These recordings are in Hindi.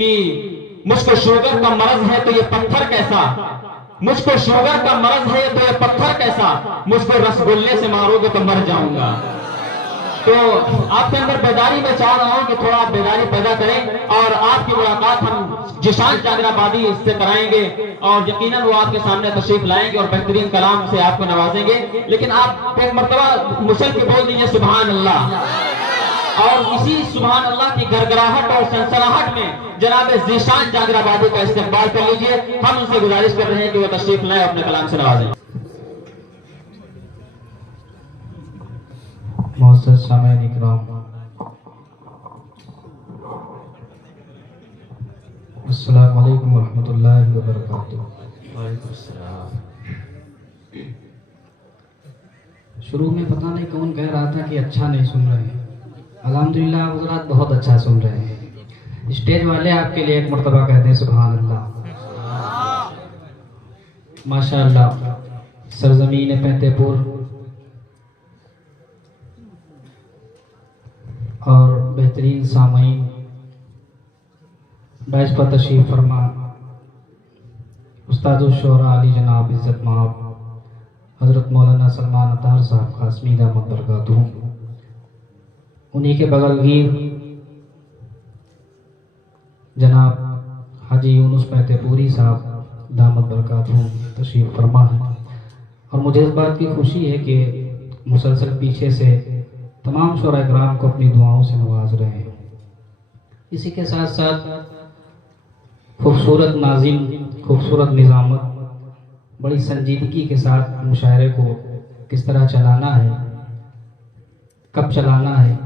कि मुझको शुगर का मर्ज है तो ये पत्थर कैसा, मुझको शुगर का मर्ज है तो ये पत्थर कैसा, मुझको रसगुल्ले से मारोगे तो मर जाऊंगा। तो आपके अंदर बेदारी में चाह रहा हूं कि थोड़ा आप बेदारी पैदा करें और आपकी मुलाकात हम जिशान जागराबादी इससे कराएंगे और यकीनन वो आपके सामने तशरीफ लाएंगे और बेहतरीन कलाम से आपको नवाजेंगे। लेकिन आप एक मर्तबा मुसल के बोल दीजिए सुभान अल्लाह, और इसी सुभान अल्लाह की गड़गड़ाहट और सनसनाहट में जनाब जिशान जागराबादी का इस्तेमाल कर लीजिए। हम उनसे गुजारिश कर रहे हैं कि वो तशरीफ लाए अपने कलाम से नवाजें। मोअज़्ज़ज़ सामईन इकराम, अस्सलामु अलैकुम वरहमतुल्लाहि वबरकातुहू। वालेकुम अस्सलाम। शुरू में पता नहीं कौन कह रहा था कि अच्छा नहीं सुन रहे हैं। अल्हम्दुलिल्लाह हुज़रात बहुत अच्छा सुन रहे हैं। स्टेज वाले आपके लिए एक मर्तबा कहते हैं सुभान अल्लाह, माशाअल्लाह। सरजमीन फतेहपुर और बेहतरीन सामईन बैच पर तशरीफ फरमा उस्तादुल शोरा अली जनाब इज़्ज़त माब हज़रत मौलाना सलमान अतार साहब क़ासमी दामत बरकातुहू, उन्हीं के बगलगीर जनाब हाजी यूनुस फतेहपुरी साहब दामत बरकातुहू तशरीफ फरमा है। और मुझे इस बात की खुशी है कि मुसलसल पीछे से तमाम शोरा इकराम को अपनी दुआओं से नवाज रहे हैं। इसी के साथ साथ खूबसूरत नाज़िम, खूबसूरत निज़ामत, बड़ी संजीदगी के साथ मुशायरे को किस तरह चलाना है, कब चलाना है,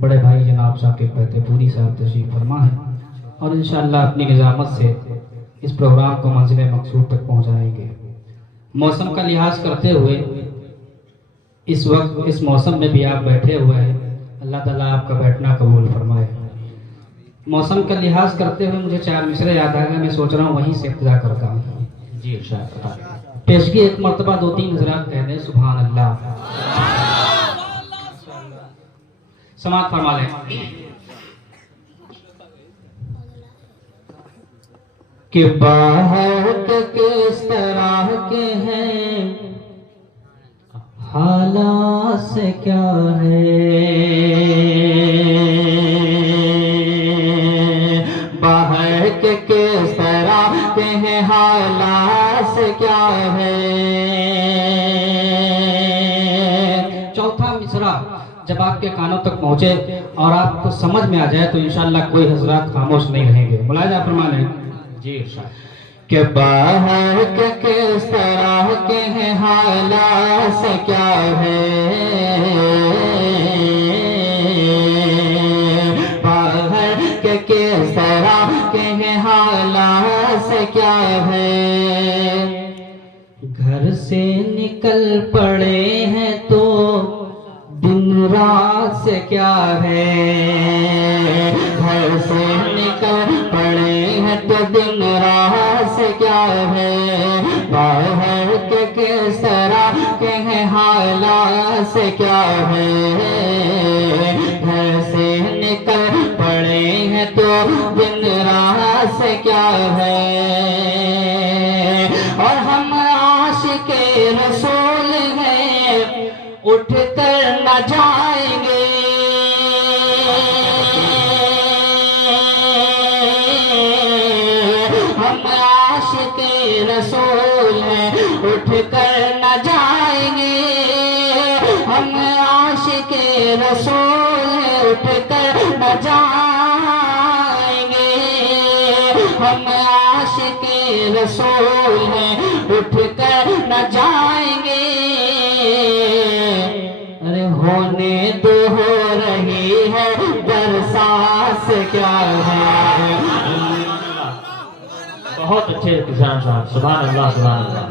बड़े भाई जनाब साकिब फतेहपुरी साहब तशरीफ फरमा है और इंशाअल्लाह अपनी निज़ामत से इस प्रोग्राम को मंज़िल मकसूद तक पहुँचाएंगे। मौसम का लिहाज करते हुए इस वक्त इस मौसम में भी आप बैठे हुए हैं, अल्लाह ताला आपका बैठना कबूल फरमाए। मौसम का लिहाज करते हुए मुझे 4 मिसरे याद आ गए, मैं सोच रहा हूँ वहीं से इब्तिदा करता हूँ। जी पेशगी एक मरतबा 2-3 हज़रात कह दें सुभान अल्लाह, समाअत फरमा लें। कि बाहर के किस तरह के हैं, हालात से क्या है, बाहर के किस तरह के हैं, हालात से क्या है। चौथा मिसरा जब आपके कानों तक पहुंचे और आपको समझ में आ जाए तो इंशाअल्लाह कोई हजरात खामोश नहीं रहेंगे। मुलाहिजा फरमा लें। जी इरशाद। कि बाहर के किस तरह के हैं, हालात से क्या है, बाहर के किस तरह के हैं, हालात से क्या है। घर से निकल पड़े हैं तो दिन रात से क्या है, घर से निकल पड़े हैं तो दिन रात से क्या है। बाहर के किस तरह के हैं, हालात से क्या है, घर से निकल पड़े हैं तो दिन रात से क्या है। और हम आशिके रसूल हैं, उठ कर न जाएंगे, हम आशिके रसूल हैं, उठ कर न जाएंगे, हम आशिके रसूल हैं, उठ कर न जाएंगे, हम आशिके रसूल हैं, उठ कर न जाएंगे। अरे होने तो हो रही है बरसात से क्या है। बहुत अच्छे किसान साहब, सुभान अल्लाह सुभान अल्लाह।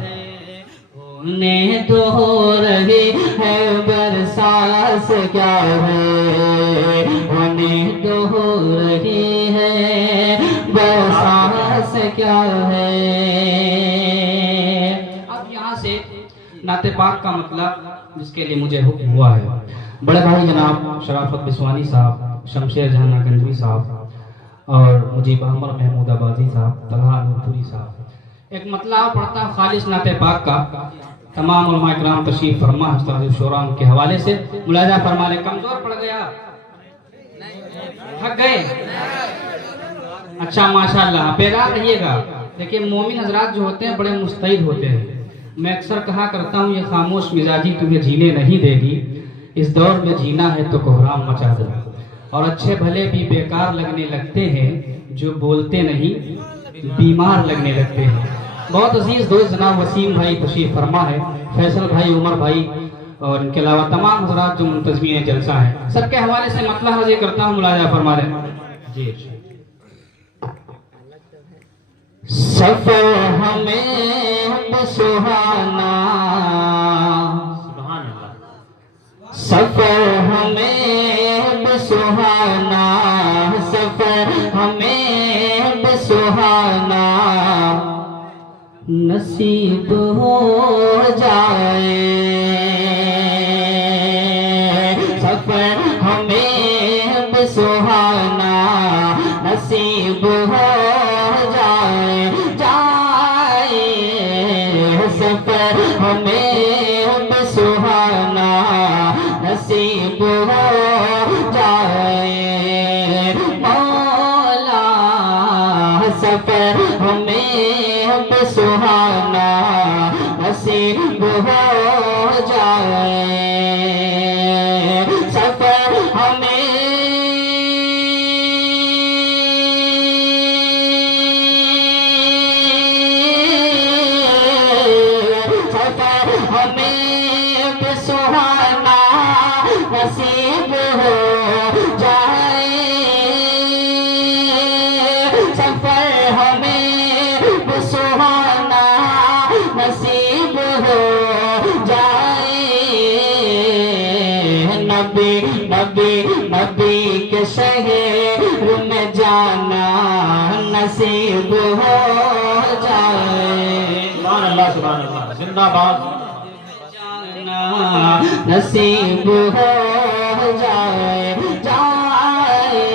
होने तो हो रही है बरसात से क्या है, होने तो हो रही है बरसात से क्या है। अब यहाँ से नाते पाक का मतलब जिसके लिए मुझे हुक्म हुआ है, बड़े भाई जनाब शराफत बिस्वानी साहब, शमशेर जहां गंजवी साहब और मुजीब अहमद महमूदाबादी साहब, तलहा नूरपुरी साहब। एक मतला पढ़ता खालिस नाते पाक का, तमाम उलमा इकराम तशरीफ फरमा हस्ताज़ शोरा के हवाले से मुलाजा फरमा ले। कमजोर पड़ गया, थक गए? अच्छा माशाल्लाह, बेदार रहिएगा। देखिए मोमिन हजरात जो होते हैं बड़े मुस्तैद होते हैं। मैं अक्सर कहा करता हूँ ये खामोश मिजाजी तुम्हें जीने नहीं देगी, इस दौर में जीना है तो कोहराम मचा दो। और अच्छे भले भी बेकार लगने लगते हैं, जो बोलते नहीं बीमार लगने लगते हैं। बहुत अजीज दोस्त जनाब वसीम भाई तशरीफ फरमा है, फैसल भाई, उमर भाई और इनके अलावा तमाम हजरात जो मुंतजमीन जलसा है, सबके हवाले से मतला हाजिर करता हूँ, मुलाजा फरमा लें जी। सफर हमें सुहाना, सफर हमें सुहाना, सफर हमें सुहाना नसीब हो जाए, सफर हमें सुहाना नसीब हो जाए, जाए सफर हमें सुहाना नसीब हो जाए, मौला सफर हमें सुहाना नसीब हो जाए, सफर हमें सफर हमें सुहाना नसीब हो जाए, सफर हमें सुहाना नसीब हो जाए, नबी नबी नबी के शहर में जाना नसीब हो जाए, सुभान अल्लाह सुभान अल्लाह, जिंदाबाद, जाना नसीब हो जाए, जाए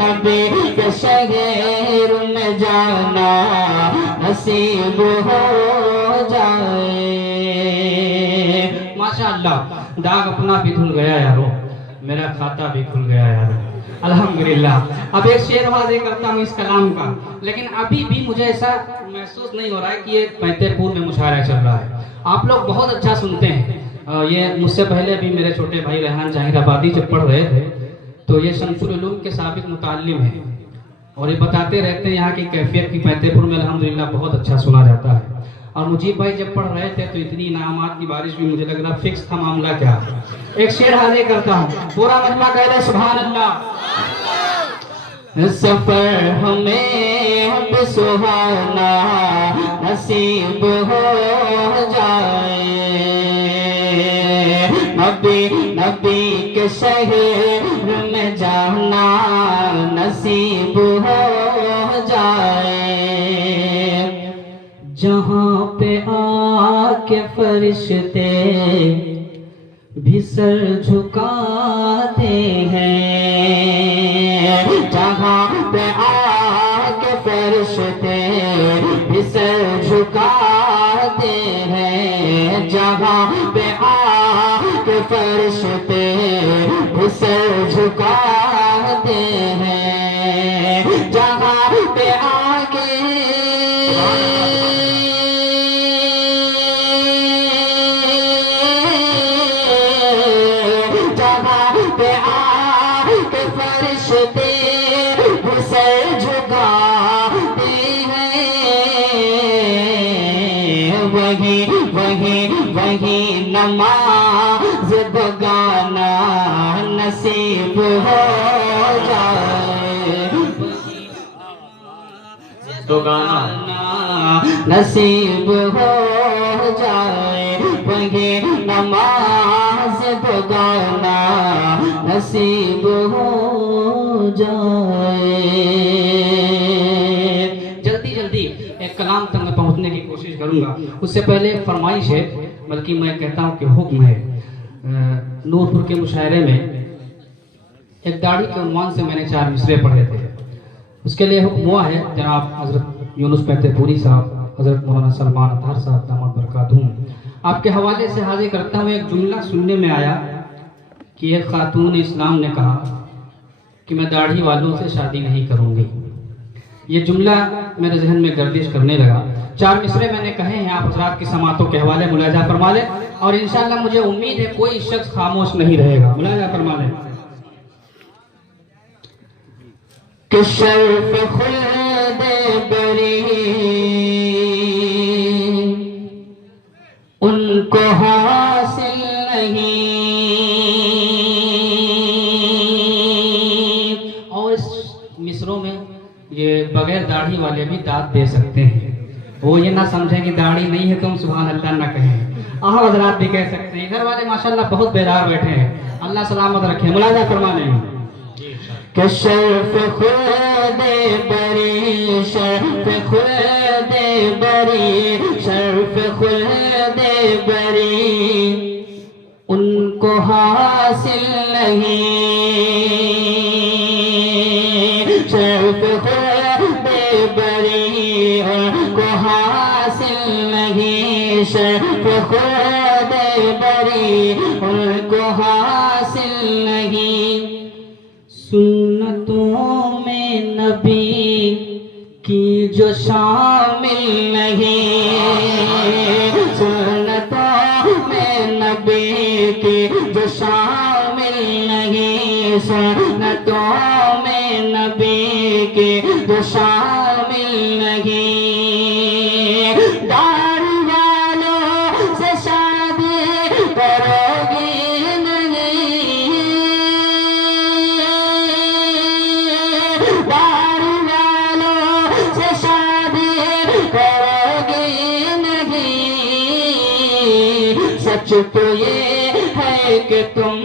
नबी के शहर में जाना नसीब हो जाए। माशाअल्लाह, दाग अपना भी धुल गया यारो, मेरा खाता भी खुल गया यारो, अल्हम्दुलिल्लाह। अब एक शेर वाज़े करता हूँ इस कलाम का, लेकिन अभी भी मुझे ऐसा महसूस नहीं हो रहा है कि ये फतेहपुर में मुशायरा चल रहा है। आप लोग बहुत अच्छा सुनते हैं। ये मुझसे पहले भी मेरे छोटे भाई रेहान जहीराबादी जब पढ़ रहे थे तो ये शमसुल उलूम के साबिक मुताल्लिम हैं और ये बताते रहते हैं यहाँ की कैफियत की फतेहपुर में अल्हम्दुलिल्लाह बहुत अच्छा सुना जाता है। और मुजीब भाई जब पढ़ रहे थे तो इतनी इनामात की बारिश भी मुझे लग रहा फिक्स था मामला क्या। एक शेर हाजिर करता हूँ, पूरा मजमा कह दे सुभान अल्लाह। सफर हमें सुहाना नसीब हो जाए, नबी नबी के शहर में जाना नसीब हो जाए, जहाँ पे आके फरिश्ते भी सर झुकाते हैं, जहाँ पे आके फरिश्ते भी सर झुकाते हैं, जहाँ पे आके फरिश्ते भी सर झुकाते हैं, जहाँ पे आके फरिश्ते सर झुकाते हैं, वही वही वही नमाज बगाना नसीब हो जाए, दोगाना नसीब हो जाए, वही नमाज दोगाना नसीब हो जाए। जल्दी जल्दी एक कलाम तक मैं पहुंचने की कोशिश करूंगा, उससे पहले एक फरमाइश है, बल्कि मैं कहता हूं कि हुक्म है। नूरपुर के मुशायरे में एक दाढ़ी के उन्वान से मैंने 4 मिसरे पढ़े थे। उसके लिए हुक्म हुआ है जनाब हज़रत यूनुस पैतेपुरी साहब, हज़रत मौलाना सलमान अतहर साहब दामद बरकातहूम, आपके हवाले से हाजिर करता हूँ। एक जुमला सुनने में आया कि एक खातून इस्लाम ने कहा कि मैं दाढ़ी वालों से शादी नहीं करूँगी। ये जुमला मेरे जहन में गर्दिश करने लगा। 4 मिसरे मैंने कहे हैं, आप हज़रात की समातों के हवाले मुलाजा फरमा लें और इंशाअल्लाह मुझे उम्मीद है कोई शख्स खामोश नहीं रहेगा। मुलाजा फरमा लें। कि शर्फ खुल्द बरी उनको हासिल नहीं, और इस मिसरों में ये बगैर दाढ़ी वाले भी दाद दे सकते हैं। वो ये ना समझें कि दाढ़ी नहीं है तुम सुभान अल्लाह ना कहें। आप हज़रात भी कह सकते हैं। घर वाले माशाल्लाह बहुत बेदार बैठे हैं, अल्लाह सलामत रखे। मुलाजा फरमा लें। कि शर्फ खुल्द बरी, शर्फ खुल्द बरी, शर्फ खुल्द बरी उनको हासिल नहीं, शर्फ खुल्द बरी उनको हासिल नहीं, शर्फ खुल्द बरी उनको हासिल नहीं। सुन्नतों में नबी की जो शामिल नहीं, सुन्नतों में नबी की जो शामिल नहीं, सुन्नतों में नबी की जो शामिल नहीं। दाढ़ी वालों से शादी करोगी नहीं, दाढ़ी वालों से शादी करोगी नहीं। सच तो ये है कि तुम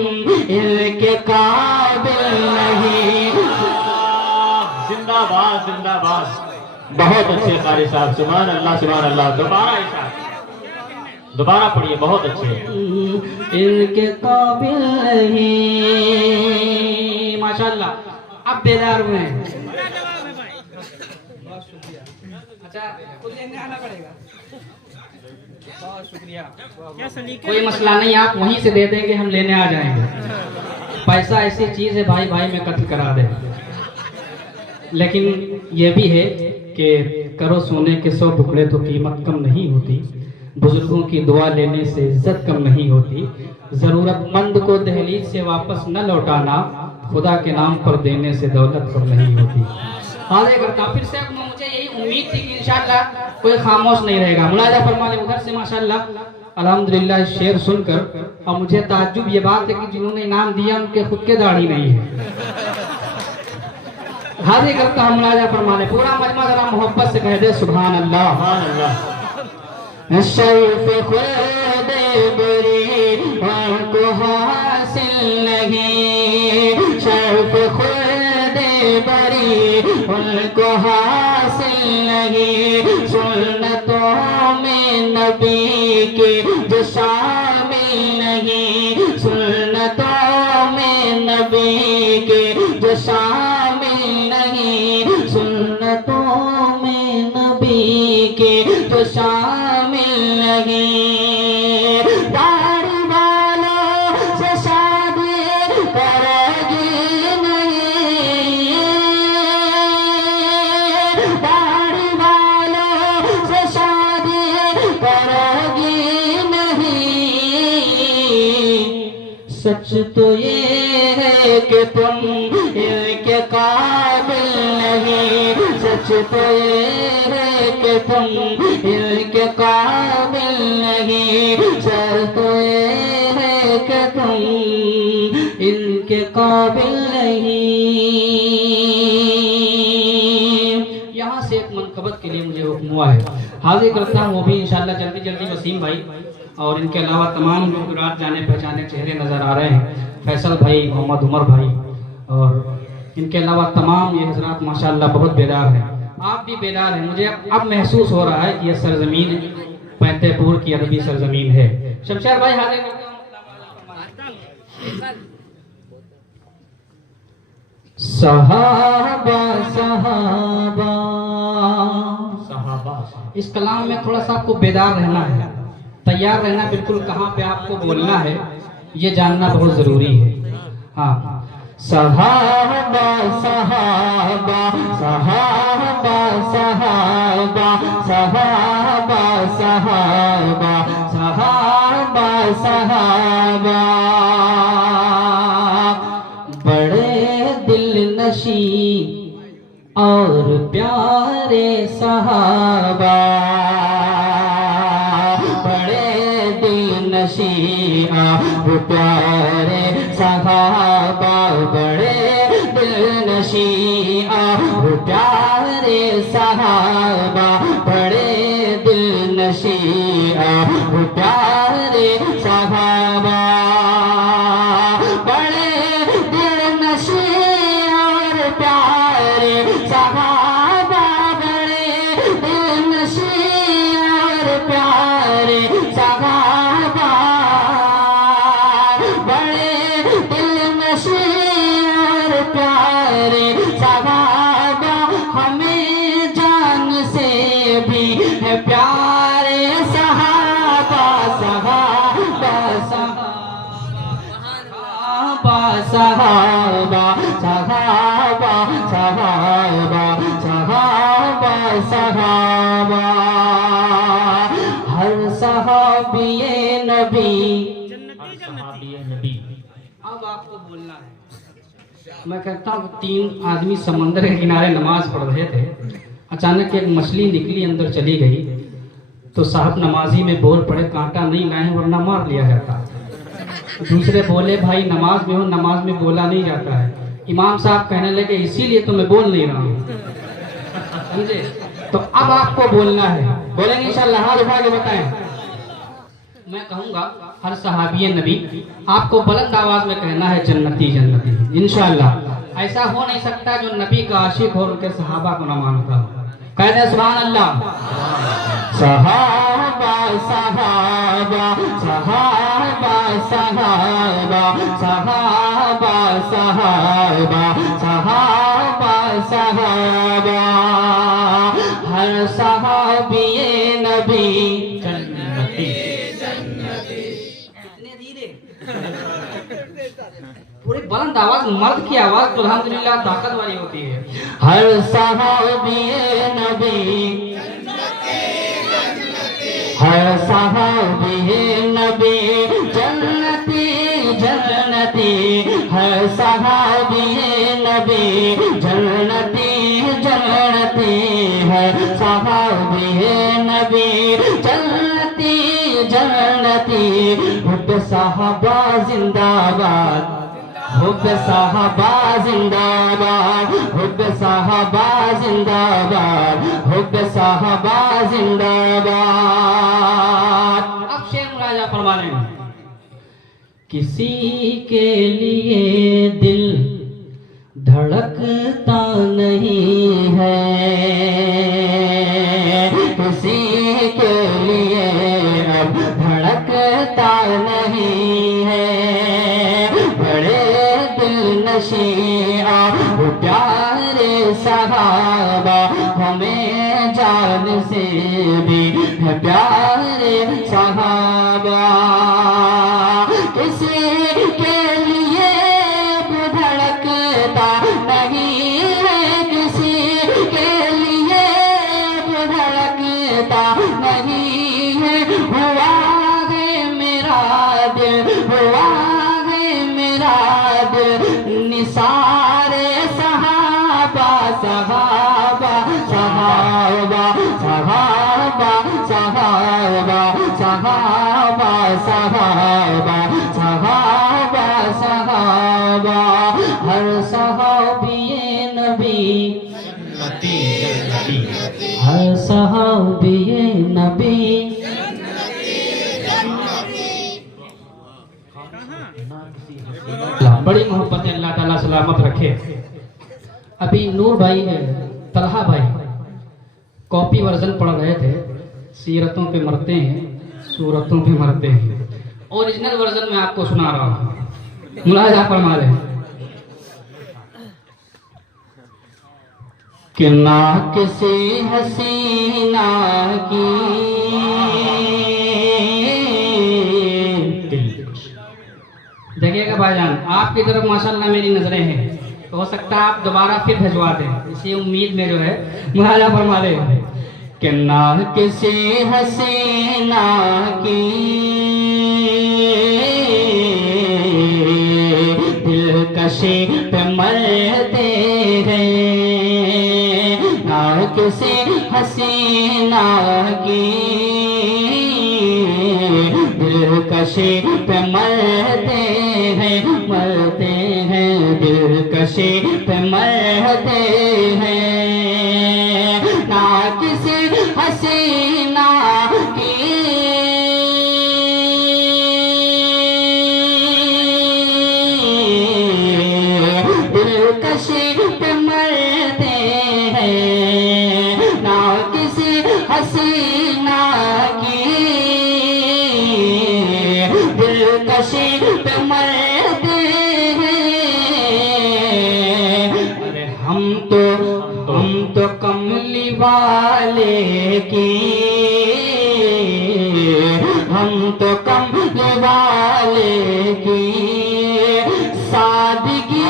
इनके काबिल नहीं। जिंदाबाद जिंदाबाद, बहुत अच्छे कारी साहब, सुभान अल्लाह सुभान अल्लाह। दोबारा पढ़िए, बहुत अच्छे। इनके काबिल नहीं, माशाल्लाह। अब बेदार हुए हैं। अच्छा, खुद लेने आना पड़ेगा। बहुत शुक्रिया। कोई मसला नहीं, आप वहीं से दे देंगे, हम लेने आ जाएंगे। पैसा ऐसी चीज है, भाई भाई में कत्ल करा दे। लेकिन ये भी है कि करो सोने के 100 टुकड़े तो कीमत कम नहीं होती। बुजुर्गों की दुआ लेने से इज्जत कम नहीं होती। जरूरतमंद को दहलीज से वापस न लौटाना खुदा के नाम पर देने से दौलत कम नहीं होती। हाजिर करता फिर से मुझे यही उम्मीद थी कि इंशाअल्लाह कोई खामोश नहीं रहेगा। मुलाजा फरमा ले उधर से माशाअल्लाह अल्हम्दुलिल्लाह शेर सुनकर। और मुझे ताज्जुब ये बात है कि जिन्होंने इनाम दिया उनके खुद के दाढ़ी नहीं है। हाजिर करता हूँ, मुलाजा फरमा ले। पूरा मजमा जरा मोहब्बत से कह दे सुभान अल्लाह। सुभान अल्लाह। शर्फ खुल्द बरी उनको हासिल नहीं, शर्फ खुल्द बरी उनको हासिल नहीं। सुन्नतों में नबी के जो शामिल नहीं, सुन्नतों में नबी के जो शामिल नहीं, सुन्नतों में नबी के जो शामिल नहीं। दाढ़ी वालों से शादी करोगी नहीं, दाढ़ी वालों से शादी करोगी नहीं। सच तो ये है कि तुम इनके काबिल नहीं, सच तो ये है कि तुम इनके काबिल नहीं, सच तो ये है कि तुम इनके काबिल नहीं। यहाँ से एक मनकबत के लिए मुझे हुक्म हुआ है, हाजिर करता हूँ। वो भी इंशाअल्लाह जल्दी जल्दी वसीम भाई और इनके अलावा तमाम लोग रात जाने पहचाने चेहरे नज़र आ रहे हैं। फैसल भाई, मोहम्मद उमर भाई और इनके अलावा तमाम ये हजरात माशाअल्लाह बहुत बेदार हैं। आप भी बेदार हैं। मुझे अब महसूस हो रहा है कि यह सरजमीन पैंतेपुर की अरबी सरजमीन है। शमशेर भाई हाजिर करते हैं। सहाबा सहाबा। सहाबा इस कलाम में थोड़ा सा आपको बेदार रहना है, तैयार रहना, बिल्कुल कहाँ पे आपको बोलना है ये जानना बहुत जरूरी है। हाँ, सहाबा सहाबा सहाबा सहाबा सहाबा सहाबा सहाबा सहाबा, बड़े दिल नशी और प्यारे सहाबा, बड़े दिल नशी और प्यारे सहाबा, बड़े दिल नशी और प्यारे सहाबा, बड़े दिल नशी और प्यारे सहाबा, बड़े दिल नशी और प्यारे सहाबा, बड़े दिल नशी और प्यारे सहाबा, बड़े दिल नशी और प्यारे सहाबा, हमें जान से भी है प्यारे सहाबा, सहाबा सहाबा सहाबा सहाबा सहाबा सहाबा, हर सहाबिये नबी। अब आपको बोलना है। मैं कहता हूँ 3 आदमी समंदर के किनारे नमाज पढ़ रहे थे, अचानक एक मछली निकली अंदर चली गई, तो साहब नमाजी में बोल पड़े कांटा नहीं लाए वरना मार लिया जाता। दूसरे बोले भाई नमाज में हो, नमाज में बोला नहीं जाता है। इमाम साहब कहने लगे इसीलिए तो मैं बोल नहीं रहा हूँ, समझे? तो अब आपको बोलना है, बोलेंगे इंशाअल्लाह, हाथ उठा के बताएं। मैं कहूँगा हर सहाबिये नबी, आपको बुलंद आवाज में कहना है जन्नती जन्नती इंशाअल्लाह। ऐसा हो नहीं सकता जो नबी का आशिक हो उनके सहाबा को न मानता हो। कह दे सुभान अल्लाह। सहाबा सहाबा सहाबा सहाबा सहाबा सहाबा सहाबा सहाबा, हर सहाबिये नबी जन्नती जन्नती। इतने धीरे पूरी बुलंद आवाज, मर्द की आवाज तो अल्हम्दुलिल्लाह ताकत वाली होती है। हर सहाबिये नबी, हर सहाबिये नबी जन्नती जन्नती, हर सहाबिये नबी जन्नती जन्नती, हर सहाबिये नबी जन्नती जन्नती, हुब्बे साहबा जिंदाबाद, हुब्बे साहबा जिंदाबाद, हुब्बे साहबा जिंदाबाद, हुब्बे साहबा जिंदाबाद। अब शेर मुराजा फरमा लें। किसी के लिए दिल धड़कता नहीं है, किसी के लिए अब धड़कता नहीं है, बड़े दिल नशी और प्यारे सहाबा, हमें जान से भी है प्यारे सहाबा, किसी के लिए धड़कता नहीं है, किसी के लिए धड़कता नहीं है, हुआ है मेरा दिल, हुआ है मेरा दिल निसारे सहाबा सहाबा सहाबा सहाबा सहाबा सहाबा सहाबा सहाबा सहाबा, हर सहाबिये नबी हर सहाबिये नबी बड़ी मोहब्बत अल्लाह ताला सलामत रखे। अभी नूर भाई तलहा भाई कॉपी वर्जन पढ़ रहे थे, सीरतों पे मरते हैं सूरतों पे मरते हैं। ओरिजिनल वर्जन में आपको सुना रहा हूँ, मुलाजा फरमा लें। कि ना किसी हसीना की देखिएगा भाईजान, आपकी तरफ माशाल्लाह मेरी नजरें हैं, तो हो सकता है आप दोबारा फिर भिजवा दें, इसी उम्मीद में जो है मुआला फरमा दे। कि ना किसी हसीना की दिलकशी पे मरते हैं, ना किसी हसीना की दिलकशी पे मरते हैं, मरते हैं, दिलकशी पे मरते हैं, ना किसी हसीना की दिलकशी पे मरते हैं, ना किसी हसीना की दिलकशी पे मरते हैं। अरे हम तो कमली वाले की, हम तो कमली वाले की सादगी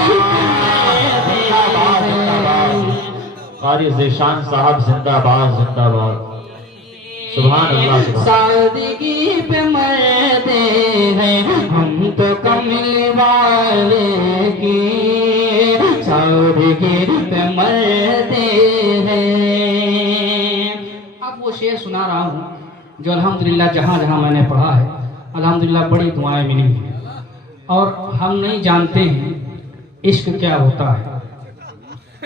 कारी ज़ीशान साहब जिंदाबाद जिंदाबाद। सुभान अल्लाह सुभान। सादगी पे मरते हैं, हम तो कमली वाले की सादगी पे मरते हैं। अब वो शेर सुना रहा हूँ जो अल्हम्दुलिल्लाह जहाँ जहाँ मैंने पढ़ा है अल्हम्दुलिल्लाह बड़ी दुआएं मिली हैं। और हम नहीं जानते हैं इश्क क्या होता है,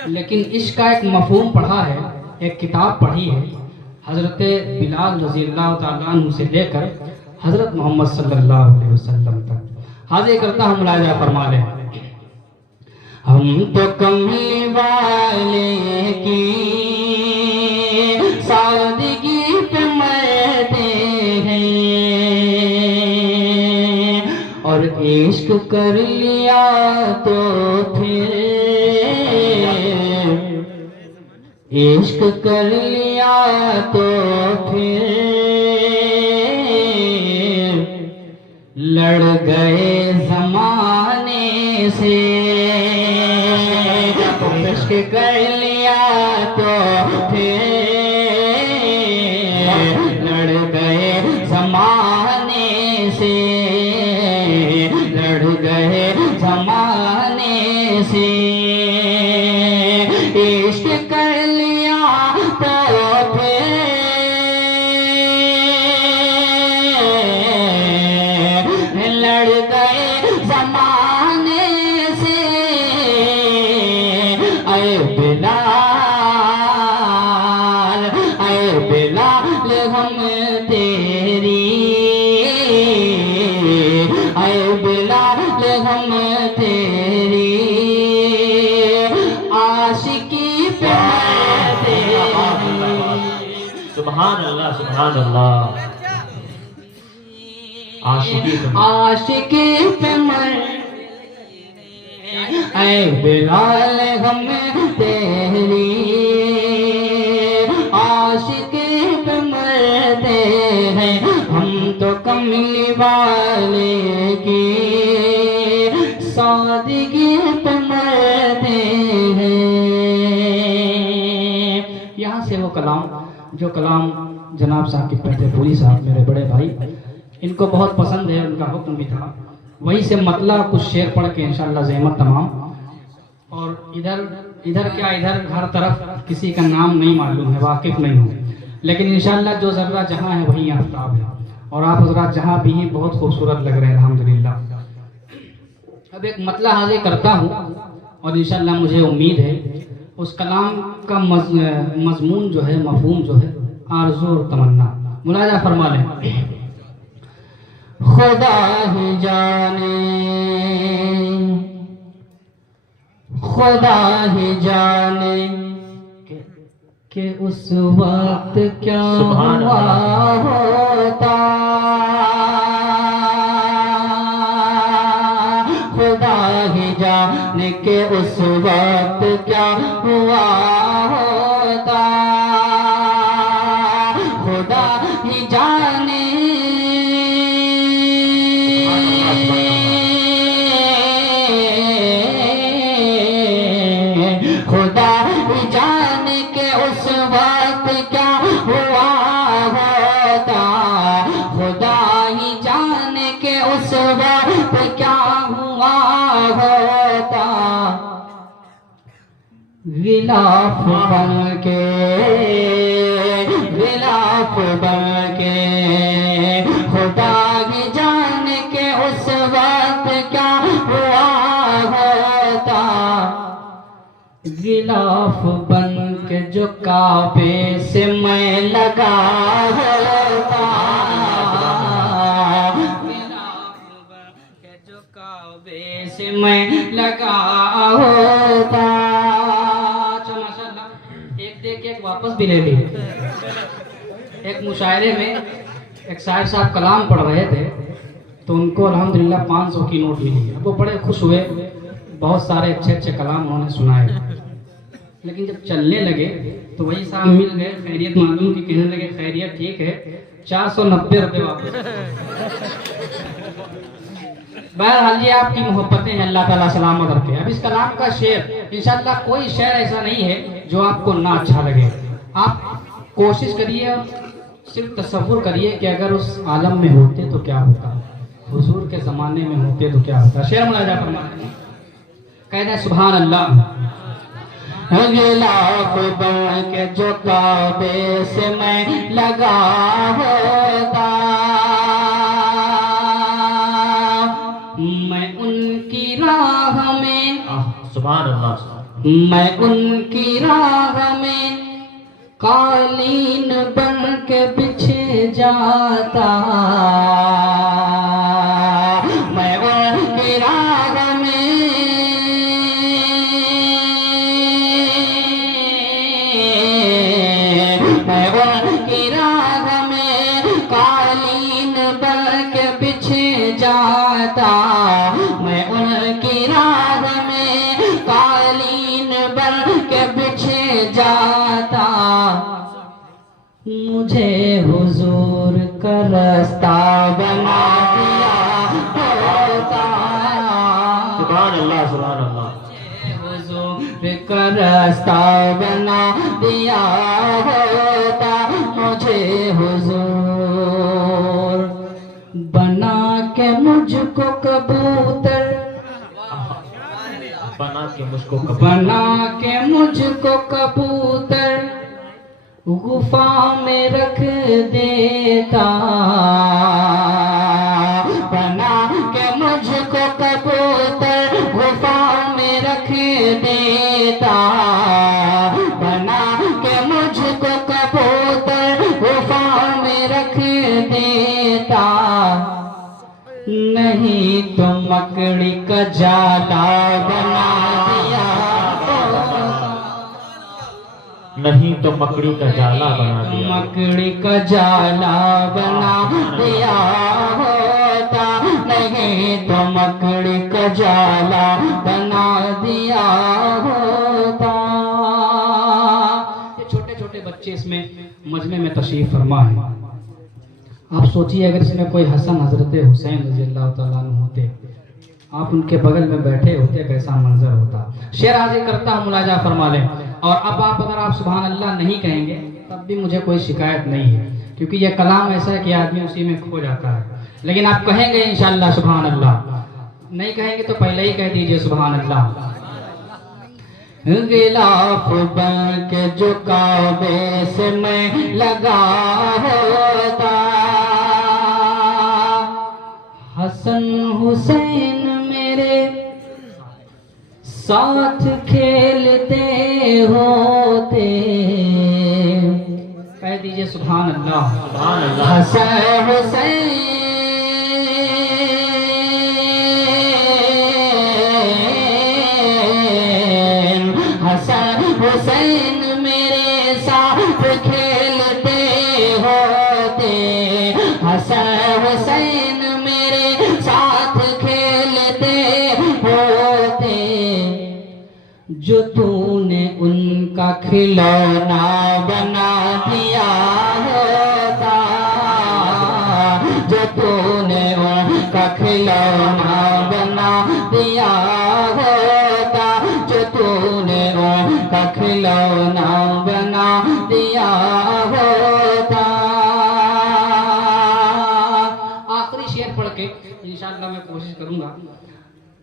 लेकिन इश्क का एक मफहूम पढ़ा है, एक किताब पढ़ी है हज़रत बिलाल रज़ियल्लाहु ताला अन्हु से लेकर हज़रत मोहम्मद सल्लल्लाहु अलैहि वसल्लम तक। हाज़िर करता हम मुलाहिज़ा फरमा लें। हम तो कमली वाले की सादगी पे मरते हैं, और इश्क कर लिया तो फिर, इश्क कर लिया तो फिर लड़ गए जमाने से, इश्क कर लिया तो फिर लड़ गए जमाने से, लड़ गए जमाने से, इश्क कर लिया तो फिर लड़ गए जमाने से। ऐ बिलाल, ऐ बिलाल हम तेरी, ऐ बिलाल हम तेरी आशिकी पे मरते हैं। सुभान अल्लाह सुभान अल्लाह। आशिकी पे आशिकी पे मर, ऐ बिलाल हम तेरी आशिकी पे मरते हैं, हम तो कमली वाले की सादगी पे मरते हैं। यहाँ से वो कलाम जो कलाम जनाब साकिब फतेहपुरी साहब मेरे बड़े भाई, इनको बहुत पसंद है, उनका हुक्म भी था, वहीं से मतला कुछ शेर पढ़ के इंशाअल्लाह ज़हमत तमाम। और इधर क्या, इधर हर तरफ किसी का नाम नहीं मालूम है, वाकिफ़ नहीं हूँ, लेकिन इंशाअल्लाह जो ज़र्रा जहाँ है वहीं आफ्ताब है, और आप हज़रात जहाँ भी हैं बहुत खूबसूरत लग रहे हैं अल्हम्दुलिल्लाह। अब एक मतला हाजिर करता हूँ और इंशाअल्लाह मुझे उम्मीद है उस कलाम का मजमून जो है, मफहूम जो है, आरज़ू और तमन्ना मुलाजा फरमा लें। खुदा ही जाने, खुदा ही जाने कि उस वक्त क्या सुभान हुआ अल्लाह। होता, खुदा ही जाने के उस वक्त क्या हुआ होता। जाने के उस वक्त क्या हुआ होता, खुदा ही जाने के उस वक्त क्या हुआ होता। गिलाफ बन के, गिलाफ बन के, खुदा ही जाने के उस वक्त क्या हुआ होता। गिलाफ बन के जो काबे से मैं लगा होता, गिलाफ बन के जो काबे से मैं लगा होता। एक देख के एक वापस भी ले ली। एक मुशायरे में एक शायर साहब कलाम पढ़ रहे थे, तो उनको अल्हम्दुलिल्लाह 500 की नोट मिली। अब वो बड़े खुश हुए, बहुत सारे अच्छे अच्छे कलाम उन्होंने सुनाए। लेकिन जब चलने लगे तो वही साहब मिल गए, खैरियत मालूम की, कहने लगे खैरियत ठीक है, 490 रुपये वापस। बहरहाल ये आपकी मोहब्बतें हैं, अल्लाह ताला सलामत रखे। अब इस कलाम का शेर, इंशाअल्लाह कोई शेर ऐसा नहीं है जो आपको ना अच्छा लगे। आप कोशिश करिए, सिर्फ तसव्वुर करिए कि अगर उस आलम में होते तो क्या होता, हुजूर के ज़माने में होते तो क्या होता। शेर मुलाजा फरमाते, कहते हैं सुभान अल्लाह। गिलाफ बन के जो काबे से मैं लगा होता, मैं उनकी राह में, सुभान अल्लाह, मैं उनकी राह में कालीन बन के बिछे जाता, मैं उनकी राह में, मैं उनकी राह में कालीन बन के बिछे जाता, मैं उनकी राह में कालीन बन के बिछे जाता। मुझे हुजूर का रास्ता बना दिया होता, सुभान अल्लाह, सुभान अल्लाह। हुजूर का रास्ता बना दिया होता, मुझे हुजूर बना के मुझको कबूतर, बना के मुझको बना के मुझको कबूतर गुफा में रख देता, बना के मुझको कबूतर गुफा में रख देता, बना के मुझको कबूतर गुफा में रख देता। नहीं तो मकड़ी का जाला बना दिया, नहीं तो मकड़ी का जाला बना दिया, मकड़ी का जाला बना दिया होता, नहीं तो मकड़ी का जाला बना दिया होता। ये छोटे छोटे बच्चे इसमें मजमे में तशरीफ फरमा है। आप सोचिए अगर इसमें कोई हसन हजरत हुसैन रज़ी अल्लाह तआला अन्हु होते, आप उनके बगल में बैठे होते, कैसा मंजर होता। शेर हाजिर करता हूँ, मुलाजा फरमा लें। और अब आप अगर आप सुभान अल्लाह नहीं कहेंगे तब भी मुझे कोई शिकायत नहीं है, क्योंकि यह कलाम ऐसा है कि आदमी उसी में खो जाता है। लेकिन आप कहेंगे इंशाअल्लाह सुभान अल्लाह, नहीं कहेंगे तो पहले ही कह दीजिए सुभान अल्लाह। गिलाफ बन के जो काबे से मैं लगा होता, हसन हुसैन मेरे साथ खेलते होते, कह दीजिए सुभान अल्लाह, सुभान अल्लाह। हसन हुसैन, हसन हुसैन मेरे साथ खेलते होते, हसन हुसैन मेरे साथ खेलते होते, जो तूने उनका खिलौना बना दिया होता, जो तूने उनका खिलौना बना दिया होता, जो तूने उनका खिलौना इंशाल्लाह मैं कोशिश करूंगा।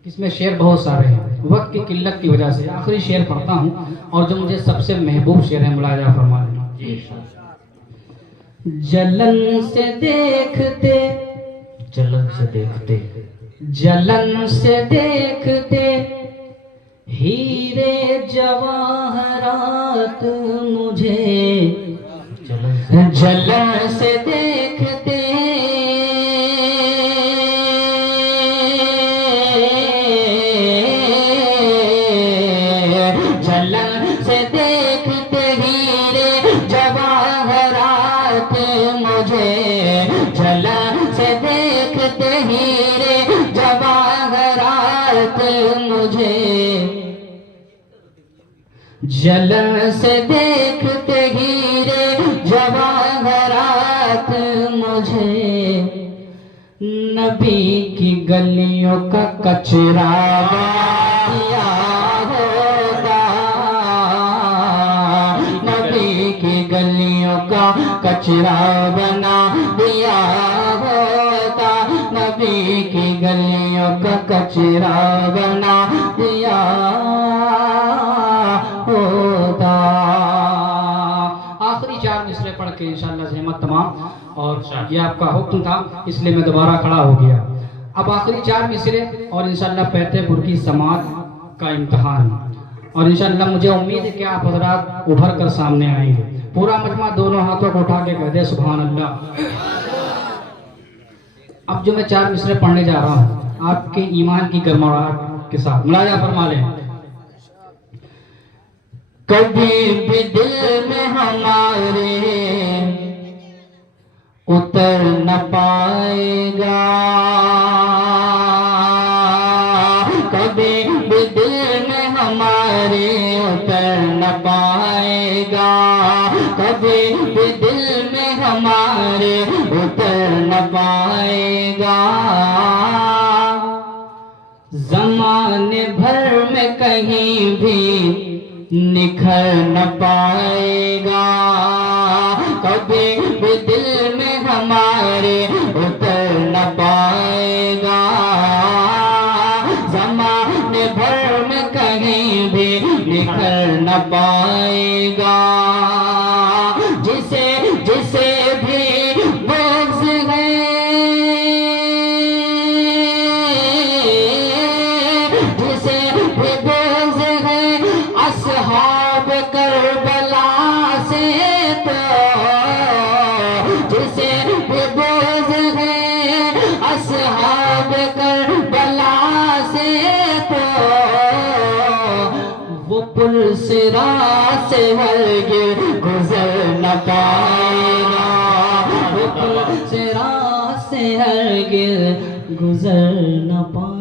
इसमें शेर बहुत सारे हैं, वक्त की किल्लत की वजह से आखिरी शेर पढ़ता हूँ और जो मुझे सबसे महबूब शेर है मुलाजा फरमा लेना। जलन से देखते, जलन से देखते, जलन से देखते हीरे जवाहरात मुझे, जलन से देखते जलन से देखते हीरे जवाहरात मुझे, जलन से देखते हीरे जवाहरात मुझे, जलन से देखते हीरे जवाहरात मुझे, नबी की गलियों का कचरा किया होता, नबी की गलियों का कचरा बना दिया होता, नबी की गलियों का कचरा बना दिया होता। आखिरी 4 मिसरे पढ़ के इंशाल्लाह ज़हमत तमाम, और ये आपका हुक्म था इसलिए मैं दोबारा खड़ा हो गया। अब आखिरी 4 मिसरे और इंशाल्लाह फतेहपुर की समाज का इम्तिहान, और इंशाल्लाह मुझे उम्मीद है कि आप हजरात उभर कर सामने आएंगे। पूरा मजमा दोनों हाथों को उठा के कह दे सुभान अल्लाह। अब जो मैं 4 मिसरे पढ़ने जा रहा हूँ आपके ईमान की गरमाहट के साथ मुलाजा फरमा लें। कभी भी दिल में हमारे उतर न पाएगा, कभी भी दिल में हमारे उतर न पाएगा, कभी भी दिल में हमारे उतर न पाएगा, ज़माने भर में कहीं भी निखर न पाएगा, कभी भी दिल में हमारे उतर न पाएगा, ज़माने भर में कहीं भी निखर न पाएगा, जिसे जिसे भी बुग़्ज़ है, जिसे भी बुग़्ज़ है असहाब करबला से, तो जिसे भी बुग़्ज़ है असहाब करबला से, तो वो पुल सिरात से हरगिज़ गुज़र न पाएगा, वो पुल सिरात से हरगिज़ गुज़र न पाएगा।